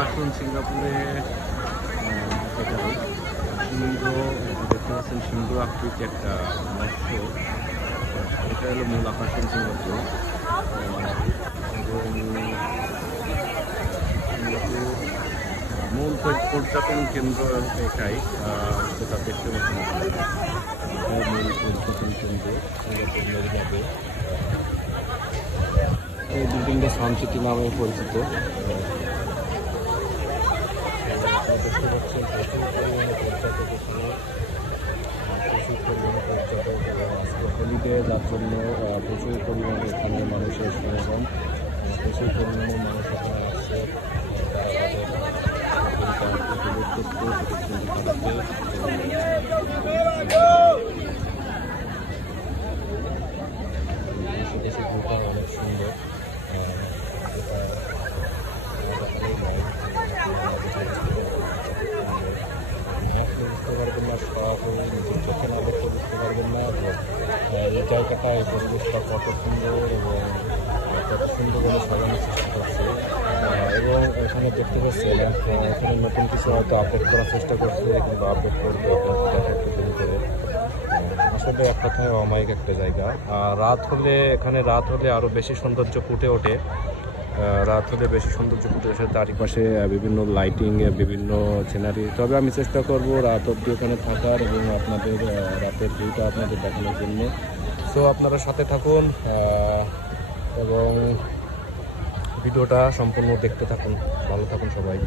আকাশন সিঙ্গাপুরে এটাই সিংহ দেখতে পাচ্ছেন, সিংহ আকৃতি একটা মৎস্য, এটা হলো মূল আকর্ষণ সিঙ্গাপুর। এবং সিঙ্গাপুর মূল পর্যটন কেন্দ্র এটাই, যেটা দেখতে পাচ্ছেন মূল পর্যটন কেন্দ্র সিঙ্গাপুর মেরিনা বে। এই বিল্ডিংটা সান সিটি নামে পরিচিত। দেখতে পাচ্ছেন প্রচুর পরিমাণে পর্যটক এখানে, প্রচুর পরিমাণে পর্যটক, এবং আজকে হলিডে যার জন্য প্রচুর পরিমাণে এখানে মানুষের সমাগম, প্রচুর পরিমাণে মানুষ এখানে আসছে তারা তাদের উপভোগ করতে, ভিউটা অনেক সুন্দর। বুঝতে পারবেন না, সরাসরি নিজের চোখে না দেখতে বুঝতে পারবেন না এই জায়গাটা, এই পরিবেশটা কত সুন্দর এবং কত সুন্দরভাবে সাজানোর চেষ্টা করছে। এবং এখানে দেখতে পাচ্ছেন এখানে নতুন কিছু হয়তো আপডেট করার চেষ্টা করছে, কিন্তু আপডেট করবে একটু দেরি করে। আসলে এক কথায় অমায়িক একটা জায়গা। রাত হলে আরও বেশি সৌন্দর্য ফুটে ওঠে। চারিপাশে বিভিন্ন লাইটিং, বিভিন্ন সিনারি। তবে আমি চেষ্টা করব রাত অবধি ওখানে থাকার এবং আপনাদের রাতের ভিউটা আপনাদের দেখানোর জন্য। সো আপনারা সাথে থাকুন এবং ভিডিওটা সম্পূর্ণ দেখতে থাকুন। ভালো থাকুন সবাই।